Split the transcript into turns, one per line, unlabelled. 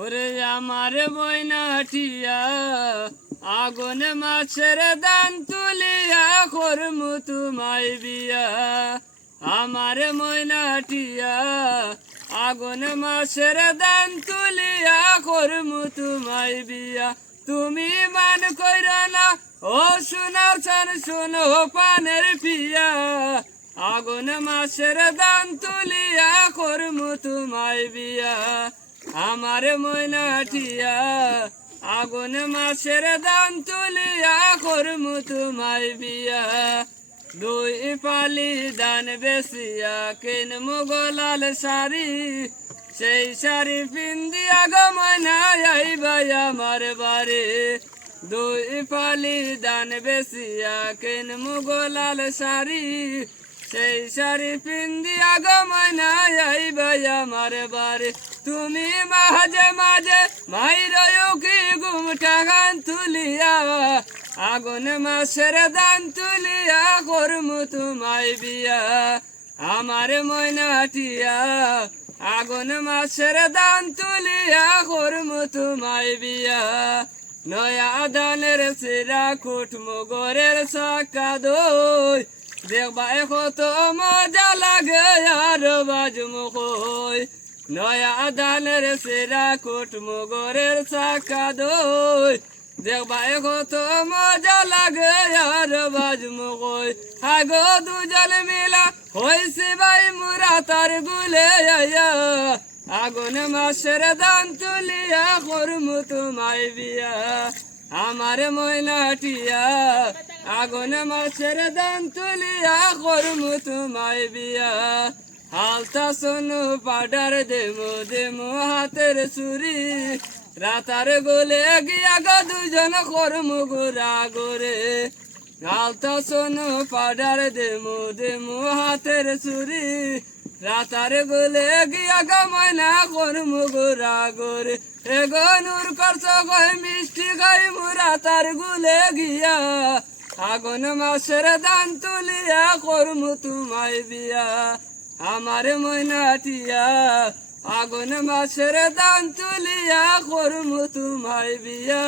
ওরে আমার বইনাটিয়া আগুন মাছের দান তুলিয়া করমু তোমায় বিয়া। আমার ময়নাটিয়া আগুন মাছের দান তুলিয়া করমু তোমায় বিয়া। তুমি মান কইর না, ও সোনার চান শোনো পানের পিয়া। আগুন মাছের দান তুলিয়া করমু তোমায় বিয়া। আমার ময়নাটিয়া আগুন মাছের দান তুলিয়া করমু তোমায় বিয়া। দুই পালি দান বেসিয়া কেন মুগলাল শাড়ি, সেই শাড়ি পিন্দিয়া গো ময়না আইবাই আমার বাড়ি। দুই পালি দান বেসিয়া কেন মুগলাল শাড়ি সেই শাড়ি পিন্দিয়া গো ময়না আইবাই আমার বাড়ি। তুমি মাঝে মাঝে মাইর কি গুমটা গান তুলিয়া, আগুন মাসের দান তুলিয়া করমু তোমায় বিয়া আমার ময়নাটিয়া আগুন মাসের দান তুলিয়া করমু তোমায় বিয়া নয়া দানের সিরা কুট মগরের সাকা দই দেখবা কত মজা লাগে আর বাজমু কই নয়া দানের সিরা কুট মগরের সাকা দই। দেখবা কত মজা লাগে আর বাজমু কই আগো দুজন মিলা হইছে ভাই মুরা তার গুলে, আয়া। আগুন মাসের দান তুলিয়া করমু তোমায় বিয়া। আমার ময়নাটিয়া আগুন মাসের দান তুলিয়া করমু তোমায় বিয়া। হালতা সোনু পাডার দেমো দেমো হাতের চুরি। রাতার গোলে গিয়া গো দুজন করমু গোরা গোরে। হালতা সোনু পাডার দেমো দেমো হাতের চুরি। রাতার গোলে গিয়া গো ময়না করমু গোরা গোরে। এগো নূর করছ কই মিষ্টি গাই মুরা তার গুলে গিয়া। আগুন মাসের দান তুলিয়া করম তোমায় বিয়া আমার ময়নাটিয়া ফাগুন মাসের দান তুলিয়া করম তোমায় বিয়া